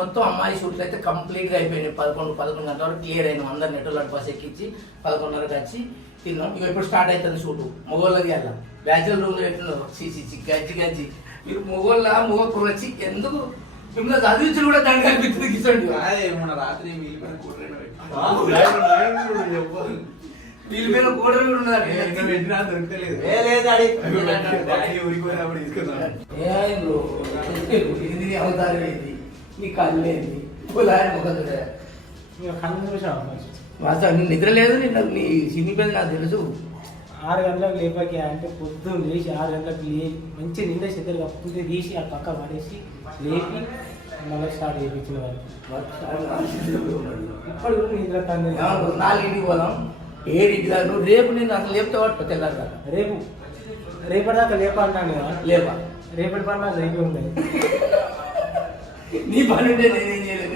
మొత్తం అమ్మాయి షూట్లు అయితే కంప్లీట్గా అయిపోయినాయి. 11 గంటల వరకు క్లియర్ అయినాం. అందరు నెట్లో బస్ ఎక్కించి 11:30కి వచ్చి తిన్నాం. ఇక ఎప్పుడు స్టార్ట్ అవుతుంది షూటు మొగోళ్ళది అలా బ్యాచులర్ రూమ్లో పెట్టినారు. గజ్జి మీరు మొగోళ్ళు వచ్చి ఎందుకు మిమ్మల్ని చదివించులు కూడా దానికి కనిపిస్తుంది. కిసండి రాత్రి వీళ్ళ మీద కూడలు కూడా ఉన్నదండి. ఇది అవతారం ఏంది నీ కళ్ళు ఏంది నిద్ర లేదు. నీ సినీ పెద్ద నాకు తెలుసు. 6 గంటలకు లేపాకి అంటే పొద్దున్న లేచి 6 గంటలకు మంచి నిండా చెద్దరు కప్పుకుంటే తీసి ఆ పక్క పడేసి లేపి మళ్ళీ స్టార్ట్ చేయించిన వాళ్ళు ఇప్పుడు కూడా నిద్ర 4ంటికి పోదాం 7ంటికి దాకా. నువ్వు రేపు నేను అసలు లేపుతా పట్టు తెల్లారు దాకా. రేపటిదాకా లేపంటాను కదా. లేపా రేపటి పని నాకు రేపు ఉంటాయి. నీ పని ఉంటే నేనేం చేయలేదు.